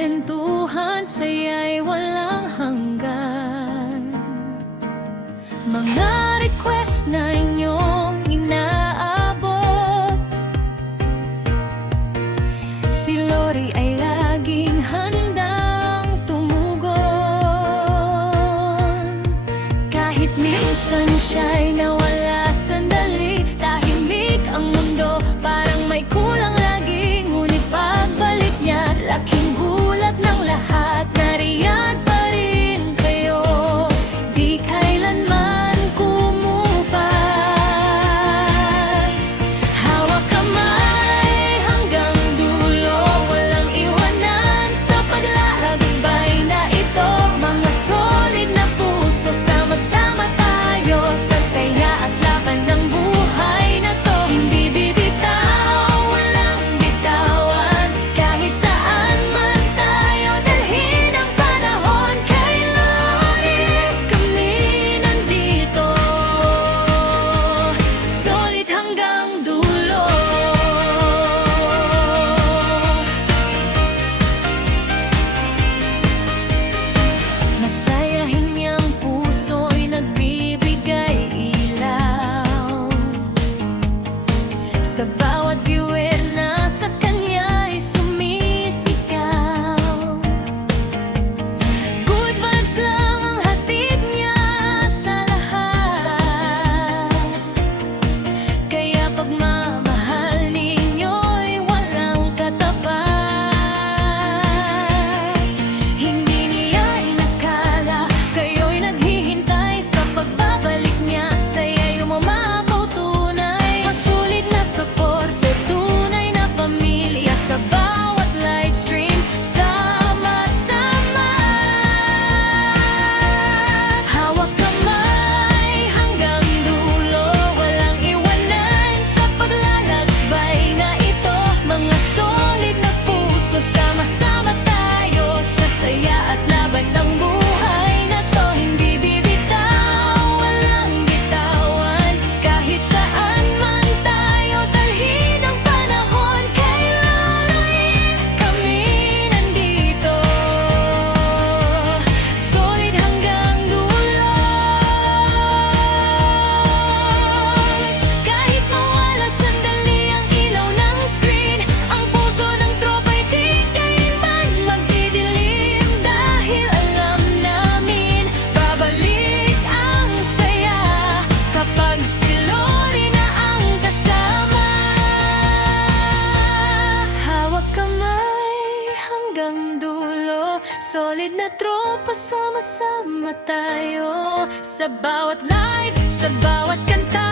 kwentuhan, saya'y walang hanggan. Mga request na inyong inaabot, si Lori ay laging handang tumugon. Kahit minsan siya'y nawala sandali, tahimik ang mundo, parang may kulang lagi. Ngunit pagbalik niya, laking gulat ng lahat, nariyan pa rin kayo, di kailanman kumupas. Hawak kamay hanggang dulo, walang iwanan sa paglalakbay na ito. Mga solid na puso, sama-sama tayo sa saya at laban ng buhay na to. Hindi bibitaw, walang bitawan, kahit saan man tayo dalhin ang panahon. Kay Lori kami nandito, solid hanggang dulo. Masayahin niyang puso'y nagbibigay ilaw sa bawat bituin na sa kanya'y sumisigaw. Good vibes lang ang hatid niya sa lahat, kaya pagmamahal ninyo'y walang katapat. Hindi niya inakala kayo'y naghihintay sa pagbabalik niya, saya'y umapaw tunay. Masulit na suporta, tunay na pamilya sa bawat live stream, sama-sama. Hawak kamay hanggang dulo, walang iwanan sa paglalakbay na ito. Mga solid na puso, sama-sama tayo sa saya at laban ng buhay na to. Hindi bibitaw, walang bitawan, kahit saan man tayo dalhin ang panahon. Kay Lori kami nandito, solid hanggang dulo. Kahit mawala sandali ang ilaw ng screen, ang puso ng tropa'y di kailanman magdidilim. Dahil alam namin, babalik ang saya kapag si Lori na ang kasama. Hawak kamay hanggang dulo, solid na tropa, sama-sama tayo sa bawat live, sa bawat kanta.